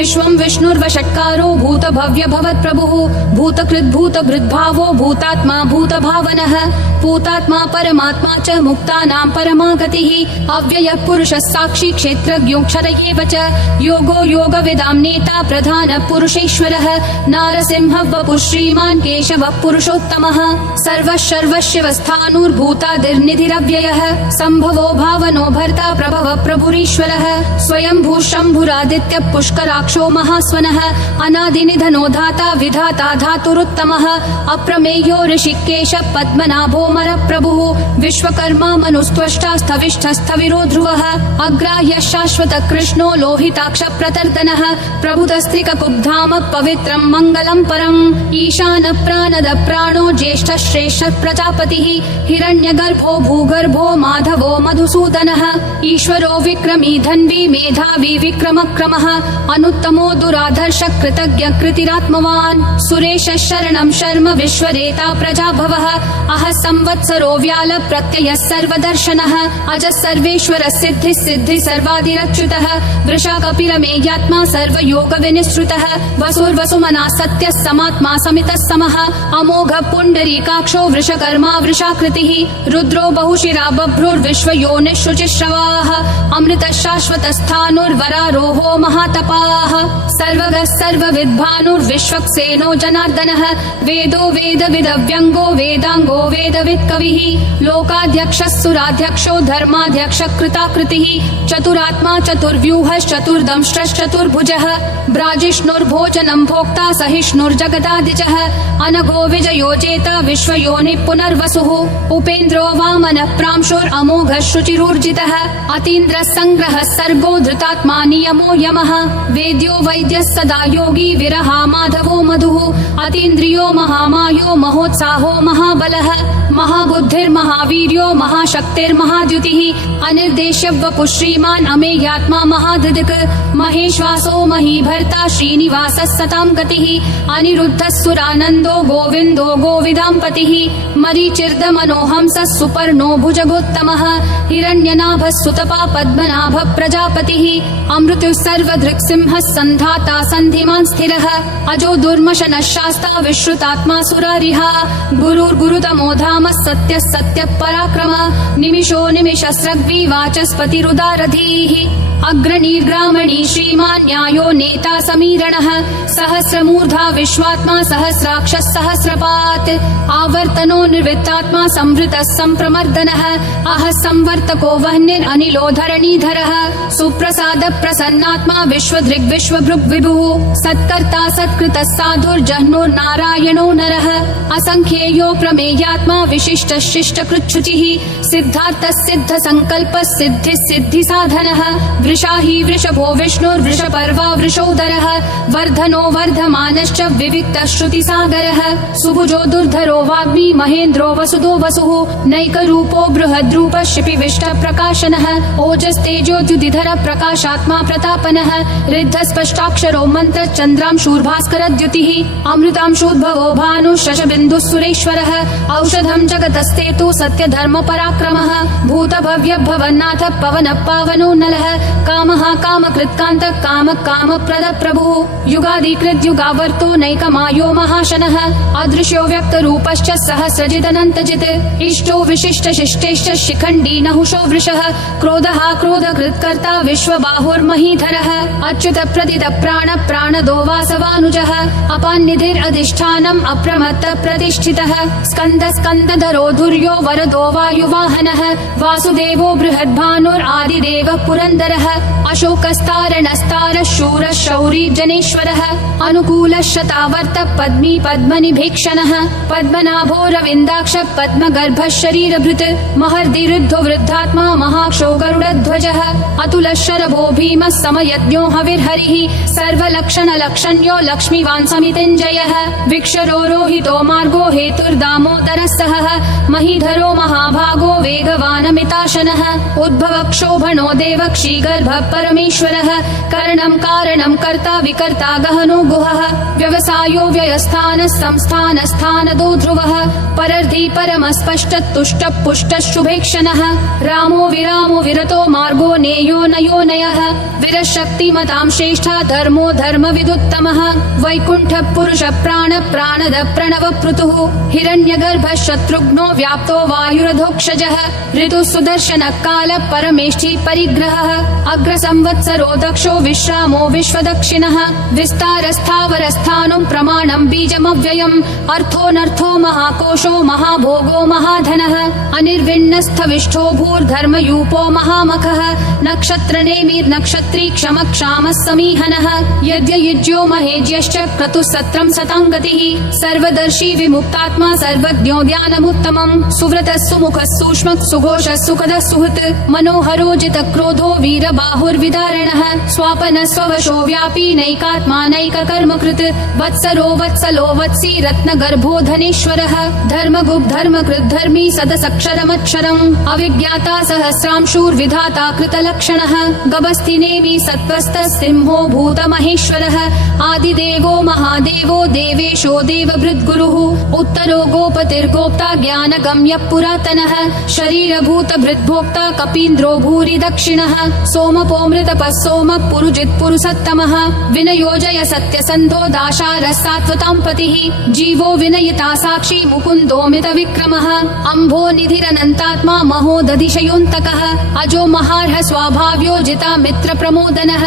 विश्वं विष्णुर्वषट्कारो भूतभव्य भवत्प्रभुः भूतकृद्भूतभृद्भावो भूतात्मा भूतभावनः भूतात्मा परमात्मा च मुक्तानां परमा गतिः अव्ययः पुरुषः साक्षी क्षेत्रज्ञोऽक्षर एव च योगो योगविदां नेता प्रधानः पुरुषेश्वरः नारसिंहः वपुः श्रीमान् केशवः पुरुषोत्तमः सर्वशर्वशिवस्थाणुर्भूतादिर्निधिरव्ययः सम्भवो भावनो भर्ता प्रभवः प्रभुरीश्वरः स्वयंभू शम्भुरादित्यः पुष्कराक्षो महास्वनः अनादिनिधनो धाता विधाता धातुरुत्तमः अप्रमेयो ऋषिकेशः पद्मनाभो मरप्रभुः विश्वकर्मा मनुस्त्वष्टा स्थविष्ठस्थविरो ध्रुवः अग्राह्यः शाश्वतः कृष्णो लोहिताक्ष प्रतर्दनः प्रभुतस्त्रिककुब्धाम पवित्रं मङ्गलं परम् ईशानः प्राणदः प्राणो ज्येष्ठः श्रेष्ठः प्रजापतिः हिरण्यगर्भो भूगर्भो माधवो मधुसूदनः ईश्वरो विक्रमी धन्वी मेधावी विक्रमक्रमः अनुत्तमो दुराधर्ष कृतज्ञ कृतिरात्मवान् सुरेशः शरणं शर्म विश्वरेता प्रजाभवः अह संवत्सरो व्याल प्रत्ययः सर्वदर्शनः अजः सर्वेश्वरः सिद्धिः सिद्धिः सर्वादिरच्युतः वृषा कपिलमेयात्मा सर्वयोग विनिश्रुतः वसुर्वसुमना सत्यः समात्मा समितः समः अमोघ पुण्डरीकाक्षो वृषकर्मा वृषाकृतिः रुद्रो बहुशिरा बभ्रुर्विश्वयोनिः शुचिश्रवाः अमृतः शाश्वतस्थाणुर्वरारोहो महातपाः सर्वगः सर्वविद्भानुर्विश्वक्सेनो जनार्दनः वेदो वेदविदव्यङ्गो वेदाङ्गो वेदवित्कविः लोकाध्यक्षः सुराध्यक्षो धर्माध्यक्षः कृताकृतिः चतुरात्मा चतुर्व्यूहश्चतुर्दंष्ट्रश्चतुर्भुजः ब्राजिष्णुर्भोजनं भोक्ता सहिष्णुर्जगदादिजः अनघो विजयो जेता विश्वयोनिः पुनर्वसुः उपेन्द्रो वामनः प्रांशुरमोघः शुचिरूर्जितः अतीन्द्रः सङ्ग्रहः सर्गो धृतात्मा नियमो यमः वेद्यो वैद्यः सदा योगी विरहा माधवो मधुः अतीन्द्रियो महामायो महोत्साहो महाबलः महाबुद्धिर्महावीर्यो महाशक्तिर्महाद्युतिः अनिर्देश्य वपुः श्रीमान् अमेयात्मा महाधृदिक् महेश्वासो महीभर्ता श्रीनिवासः सतां गतिः अनिरुद्धः सुरानन्दो गोविन्दो गोविदाम्पतिः मरीचिर्दमनोहंसः सुपर्णो भुजगोत्तमः हिरण्यनाभः सुतपा पद्मनाभः प्रजापतिः अमृतुः सर्वधृक्सिंहः सन्धाता सन्धिमान् स्थिरः अजो दुर्मशनः शास्ता विश्रुतात्मा सुरारिः गुरुर्गुरुतमो धामः सत्यः सत्यः पराक्रमः निमिषो निमिषस्रग्वी वाचस्पतिरुदारधीः अग्रणीर्ग्रामणी श्रीमान् न्यायो नेता समीरणः सहस्रमूर्धा विश्वात्मा सहस्राक्षः सहस्रपात् आवर्तनो निर्वृत्तात्मा संवृतः सम्प्रमर्दनः अह संवर्तको वह्निरनिलो धरणीधरः सुप्रसाद प्रसन्नात्मा विश्वदृग्विश्वभृग् विभुः सत्कर्ता सत्कृतः साधुर्जह्नुर्नारायणो नरः असंख्येयो प्रमेयात्मा विशिष्टः शिष्टकृच्छुचिः सिद्धार्थः सिद्ध संकल्पः सिद्धिः सिद्धि साधनः वृषाही वृषभो विष्णुर्वृषपर्वा वृषोदरः वर्धनो वर्धमानश्च विविक्तः श्रुतिसागरः सुभुजो दुर्धरो वाग्मी महेन्द्रो वसुदो वसुः नैकरूपो बृहद्रूपः शिपिविष्टः प्रकाशनः ओजस्तेजोद्युतिधर प्रकाशात्मा प्रतापनः ऋद्धस्पष्टाक्षरो मन्त्र चन्द्रांशूर्भास्करद्युतिः अमृतांशूद्भवो भानुः शशबिन्दुः सुरेश्वरः औषधं जगतस्तेतु सत्यधर्म पराक्रमः भूतभव्य भवन्नाथ पवनः पावनो नलः कामः कामकृत्कान्तः कामः कामप्रदः प्रभुः युगादिकृत् युगावर्तो नैकमायो महाशनः अदृश्यो व्यक्तरूपश्च सहस्रजिदनन्तजित् इष्टो विशिष्ट शिष्टेश्च शिखण्डी नहुषो वृषः क्रोधः क्रोधकृत्कर्ता विश्वबाहुर्महीधरः अच्युत प्रदित प्राण प्राणदो वासवानुजः अपान्निधिरधिष्ठानम् अप्रमत्त प्रतिष्ठितः स्कन्द स्कन्दधरो धुर्यो वरदो वायुवाहनः वासुदेवो बृहद्भानुरादिदेवः पुरन्दरः अशोकस्तारणस्तारः शूरः शौरी जनेश्वरः अनुकूलः शतावर्त पद्मी पद्मनिभीक्षणः पद्मनाभो रविन्दाक्षः पद्मगर्भः शरीरभृत् महर्दिरुद्धो वृद्धात्मा महाक्षो गरुडध्वजः अतुलः शरभो भीमः समयज्ञो हविर्हरिः सर्वलक्षणलक्षण्यो लक्ष्मीवान् समितिञ्जयः विक्षरो रोहितो मार्गो हेतुर्दामोदरः सहः महीधरो महाभागो वेगवानमिताशनः उद्भवक्षोभणो देवक्षीगर्भः परमेश्वरः करणं कारणं कर्ता विकर्ता गहनो गुहः व्यवसायो व्ययस्थानः संस्थानस्थानदो ध्रुवः परर्धि परमस्पष्टतुष्टः पुष्टः शुभेक्षणः रामो विरामो विरतो मार्गो नेयो नयो नयः विरशक्तिमतां श्रेष्ठा धर्मो धर्मविदुत्तमः वैकुण्ठः पुरुषः प्राणद प्रणव पृतुः हिरण्यगर्भः शत्रुघ्नो व्याप्तो वायुरधोक्षजः ऋतुः सुदर्शनः कालः परमेष्ठी परिग्रहः अग्रसंवत्सरो दक्षो विश्रामो विश्वदक्षिणः विस्तारस्थावरस्थानं प्रमाणं बीजमव्ययम् अर्थोऽनर्थो महाकोशो महाभोगो महाधनः अनिर्विण्णस्थविष्ठो भूर्धर्मयूपो महामखः नक्षत्रनेमिर्नक्षत्री क्षमक्षामः समीहनः यज्ञयुज्यो महेज्यश्च क्रतुः सत्रं सताङ्गतिः सर्वदर्शी विमुक्तात्मा सर्वज्ञो ज्ञानमुत्तमम् सुव्रतः सुमुखः सूक्ष्मः सुघोषः सुखदः सुहृत् मनोहरो जितक्रोधो वीरबाहुर्विदारणः स्वापनः स्ववशो व्यापी नैकात्मा नैककर्मकृत् वत्सरो वत्सलो वत्सी रत्नगर्भो धनेश्वरः धर्मगुप्धर्मकृत् धर्मी सदसक्षरमक्षरम् अविज्ञाता सहस्रांशूर्विधाता कृतलक्षणः गभस्तिनेमि सत्त्वस्तः सिंहो भूतमहेश्वरः आदिदेवो महादेवो देवेशो देवभृद्गुरुः उत्तरो गोपतिर्गोप्ता ज्ञानगम्यः पुरातनः शरीरभूतभृद्भोक्ता कपीन्द्रो भूरि दक्षिणः सोमपोमृतपः सोमः पुरुजित् पुरुषोत्तमः विनयोजय सत्यसन्धो दाशारः सात्वतां पतिः जीवो विनयिता साक्षी मुकुन्दोमित विक्रमः अम्भो निधिरनन्तात्मा महोदधिशयोऽन्तकः अजो महार्ह स्वाभाव्यो जिता मित्र प्रमोदनः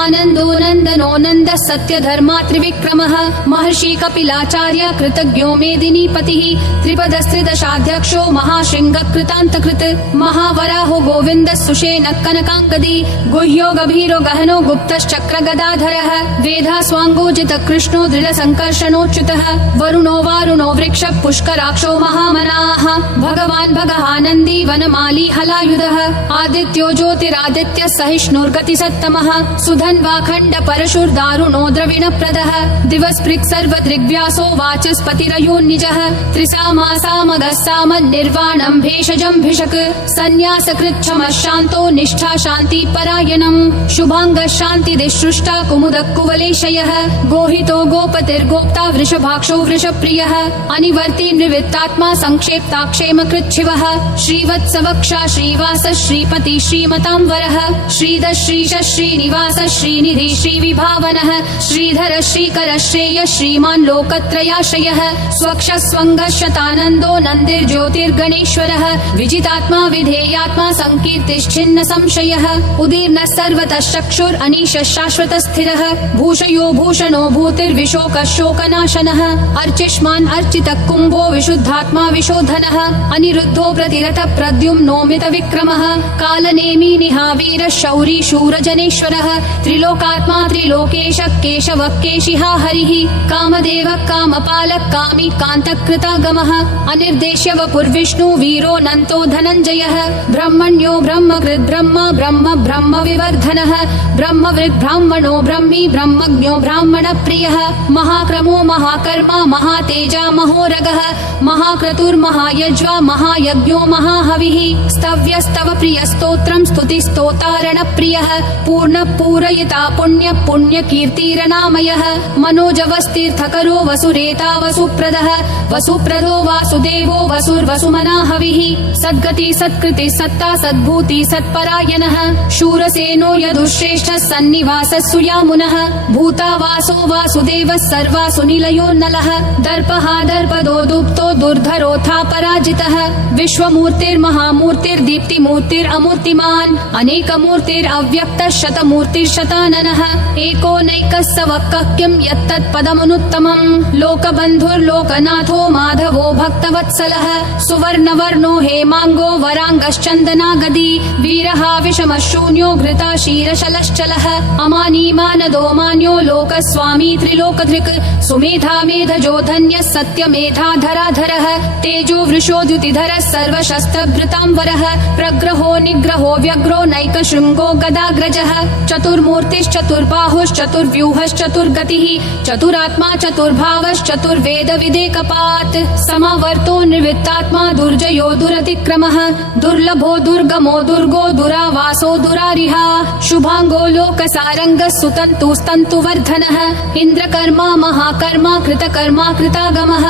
आनन्दो नन्दनो नन्दः सत्यधर्मा त्रिविक्रमः महर्षि कपिलाचार्य कृतज्ञो मेदिनीपतिः त्रिपदस्त्रिदशाध्यक्षो महाशृङ्ग कृतान्तकृत् महावराहो गोविन्दः सुषेणः कनकाङ्गदी गुह्यो गभीरो गहनो गुप्तश्चक्र गदाधरः वेधास्वाङ्गोजित कृष्णो दृढसङ्कर्षणोच्युतः वरुणो वारुणो वृक्ष पुष्कराक्षो महामनाः भगवान् भगहानन्दी वनमाली हलायुधः आदित्यो ज्योतिरादित्य सहिष्णुर्गतिसत्तमः सुधन्वाखण्ड परशुर्दारुणो द्रविणप्रदः दिवस्पृक् सर्वदृग्व्यासो वाचस्पतिरयोन्निजः त्रिसामासामगः सामन्निर्वाणं भेषजं भिषक् सन्न्यासकृच्छमः शान्तो निष्ठा शान्ति परायणम् शुभाङ्गः शान्तिदिसृष्टा कुमुदः कुवलेशयः गोहितो गोपतिर्गोप्ता वृषभाक्षो वृषप्रियः अनिवर्ति निवृत्तात्मा संक्षेप्ता क्षेमकृच्छिवः श्रीवत्सवक्षा श्रीवास श्रीपति श्रीमतां वरः श्रीधर श्रीश श्रीनिवास श्रीनिधि श्रीविभावनः श्रीधर श्रीकर श्रेय श्रीमान् लोकत्रयाश्रयः स्वक्ष स्वङ्ग शतानन्दो नन्दिर्ज्योतिर्गणेश्वरः विजितात्मा विधेयात्मा संकीर्तिश्छिन्न संशयः उदीर्णः सर्वतः चक्षुरनीशः शाश्वतः स्थिरः भूषयो भूषणो भूतिर्विशोकः शोकनाशनः अर्चिष्मान् अर्चितः कुम्भो विशुद्धात्मा विशोधनः अनिरुद्धो प्रतिरथ प्रद्युम्नोमित विक्रमः कालनेमी निहावीर शौरी शूरजनेश्वरः त्रिलोकात्मा त्रिलोकेशः केशवः केशिहा हरिः कामदेवः कामपालः कामी कान्तकृतागमः अनिर्देश्य वपुर्विष्णु वीरो नन्तो धनञ्जयः ब्रह्मण्यो ब्रह्मकृत् ब्रह्म ब्रह्म ब्रह्म विवर्धनः ब्रह्मवृद् ब्राह्मणो ब्रह्मी ब्रह्मज्ञो ब्राह्मणप्रियः महाक्रमो महाकर्मा महातेजा महोरगः महाक्रतुर्महायज्वा महायज्ञो महाहविः स्तव्यस्तव प्रियस्तोत्रं स्तुतिस्तोतारणप्रियः पूर्णपूरयिता पुण्य पुण्यकीर्तिरनामयः मनोजवस्तीर्थकरो वसुरेता वसुप्रदः वसुप्रदो वासुदेवो वसुर्वसुमनाहविः सद्गति सत्कृति सत्ता सद्भूति सत्परायणः शूरसेनो यदुश्रेष्ठः सन्निवासः सुयामुनः भूतावासो वासुदेवः सर्वासु निलयोन्नलः दर्पः दर्पदो दुप्तो दुर्धरोऽथा पराजितः विश्वमूर्तिर्महामूर्तिर्दीप्तिमूर्तिरमूर्तिमान् अनेकमूर्तिरव्यक्तः शतमूर्तिर्शताननः एको नैकः सवक्कः किं यत्तत्पदमनुत्तमम् लोकबन्धुर्लोकनाथो माधवो भक्तवत्सलः सुवर्णवर्णो हेमाङ्गो वराङ्गश्चन्दनागदी वीरः विषमः शून्यो घृता क्षीरशलश्चलः अमानीमानदो मान्यो लोकस्वामी त्रिलोकधृक् सुमेधा मेधजो धन्यः सत्यमेधाधराधरः तेजो वृषो द्युतिधर सर्वेश्वरः सर्वशस्त्रभृतांवरः प्रग्रहो निग्रहो व्यग्रो नैकशृङ्गो गदाग्रजः चतुर्मूर्तिश्चतुर्बाहुश्चतुर्व्यूहश्चतुर्गतिः चतुरात्मा चतुर्भावश्चतुर्वेदविदेकपात् समावर्तो निर्वृत्तात्मा दुर्जयो दुरतिक्रमः दुर्लभो दुर्गमो दुर्गो दुरावासो दुरारिहा शुभांगो लोकसारङ्गः सुतन्तुस्तन्तुवर्धनः इन्द्रकर्मा महाकर्मा कृतकर्मा कृतागमः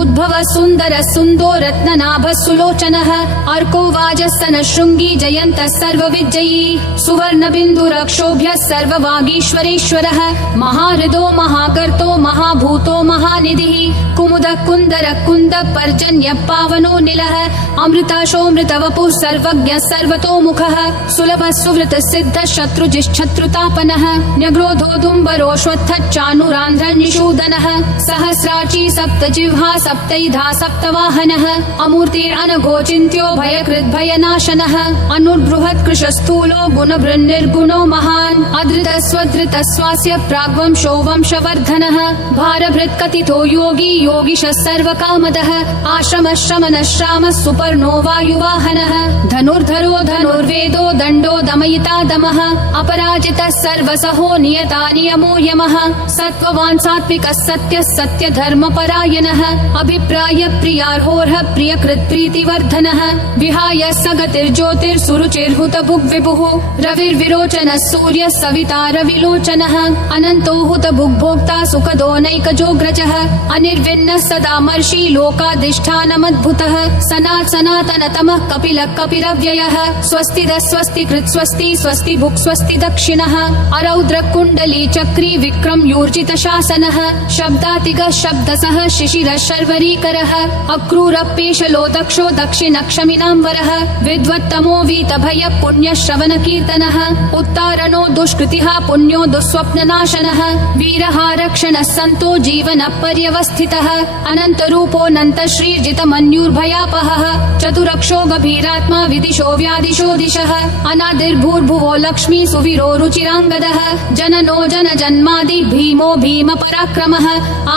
उद्भवः सुन्दरः सुन्दो रत्ननाभः सुलोचनः अर्को वाजस्तनः शृङ्गी जयन्तः सर्वविजयी सुवर्णबिन्दुरक्षोभ्यः सर्ववागीश्वरेश्वरः महाहृदो महाकर्तो महाभूतो महानिधिः कुमुदः कुन्दरः कुन्दः पर्जन्यः पावनो निलः अमृताशोऽमृतवपुः सर्वज्ञः सर्वतोमुखः सुलभः सुवृतः सिद्धः शत्रुजिश्शत्रुतापनः न्यग्रोधोदुम्बरोऽश्वत्थः चाणूरान्ध्रनिषूदनः सहस्राची सप्तजिह्वा सप्तैधा सप्तवाहनः अमूर्तिरनघोचिन्त्यो भयकृद्भयनाशनः अनुर्बृहत्कृशस्थूलो गुणभृन्निर्गुणो महान् अधृतस्वधृतस्वास्य प्राग्वंशो वंशवर्धनः भारभृत्कथितो योगी योगिशः सर्वकामदः आश्रमः श्रमणः श्रामः सुपर्णो वायुवाहनः धनुर्धरो धनुर्वेदो दण्डो दमयिता दमः अपराजितः सर्वसहो नियता नियमो यमः सत्त्ववान् सात्विकः सत्यः सत्यधर्मपरायणः अभिप्राय प्रियार्होर्ह प्रियकृत्प्रीतिवर्धनः विहाय सगतिर्ज्योतिर्सुरुचिर्हुतभुग्विभुः रविर्विरोचनः सूर्यः सविता रविलोचनः अनन्तो हुतभुग्भोक्ता सुखदोनैकजोऽग्रजः अनिर्विण्णः सदामर्षि लोकाधिष्ठानमद्भुतः सनातनतमः कपिलः कपिरव्ययः स्वस्तिदः स्वस्तिकृत् स्वस्ति स्वस्ति भुक् स्वस्ति दक्षिणः अरौद्र कुण्डली चक्री विक्रम यूर्जित शासनः शब्दातिगः शब्दसः शिशिरः शर्वरीकरः अक्रूरपेशलो दक्षो दक्षिणक्षमिनाम्बरः विद्वत्तमो वीतभयः पुण्यश्रवणकीर्तनः उत्तारणो दुष्कृतिः पुण्यो दुःस्वप्ननाशनः वीरः रक्षणः सन्तो जीवनः पर्यवस्थितः अनन्तरूपोऽनन्त श्रीर्जितमन्युर्भयापहः चतुरक्षो गभीरात्मा विदिशो व्यादिशो दिशः अनादिर्भूर्भुवो लक्ष्मी सुवीरो रुचिराङ्गदः जननो जनजन्मादि भीमो भीम पराक्रमः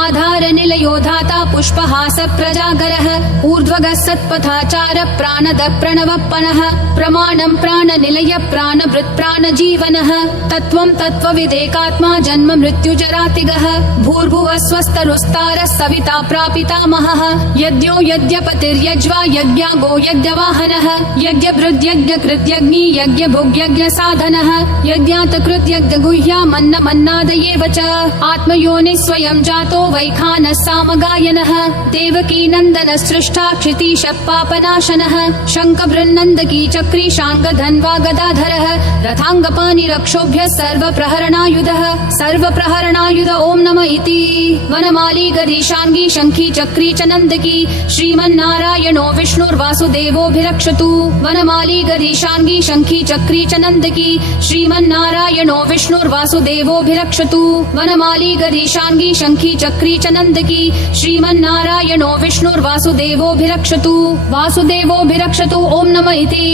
आधार निलयो धाता पुष्पहास प्रजागरः ऊर्ध्वगः सत्पथाचार प्राणद प्रणवप्पनः प्रमाणं प्राणनिलय प्राणभृत् प्राणजीवनः तत्त्वं तत्त्वविदेकात्मा जन्म मृत्युजरातिगः भूर्भुवः स्वस्तरुस्तारः सविता प्रापितामहः यज्ञो यज्ञपतिर्यज्वा यज्ञागो यज्ञवाहनः यज्ञभृद्यज्ञकृत्यग्नि यज्ञभुग्यज्ञसाधनः यज्ञातकृत्यज्ञगुह्यामन्नमन्नादयेव च आत्मयोनिः स्वयं जातो वैखानः सामगायनः देवकी नन्दनः सृष्टा क्षितीशः पापनाशनः शङ्खबृन्नन्दकी चक्री शाङ्गधन्वा गदाधरः रथाङ्गपाणिरक्षोभ्यः सर्वप्रहरणायुधः सर्वप्रहरणायुध ॐ नमः इति वनमाली गदीशाङ्गी शङ्खी चक्री च नन्दकी श्रीमन्नारायणो विष्णुर्वासुदेवोऽभिरक्षतु वनमाली गदीशाङ्गी शङ्खी चक्री च नन्दकी श्रीमन्नारायणो विष्णुर्वासुदेवोऽभिरक्षतु वनमाली गदीशाङ्गी शङ्खी चक्री च नन्दकी श्रीमन्नारायणो विष्णुर्वासुदेवोऽभिरक्षतु वासुदेवोऽभिरक्षतु ॐ नमः इति।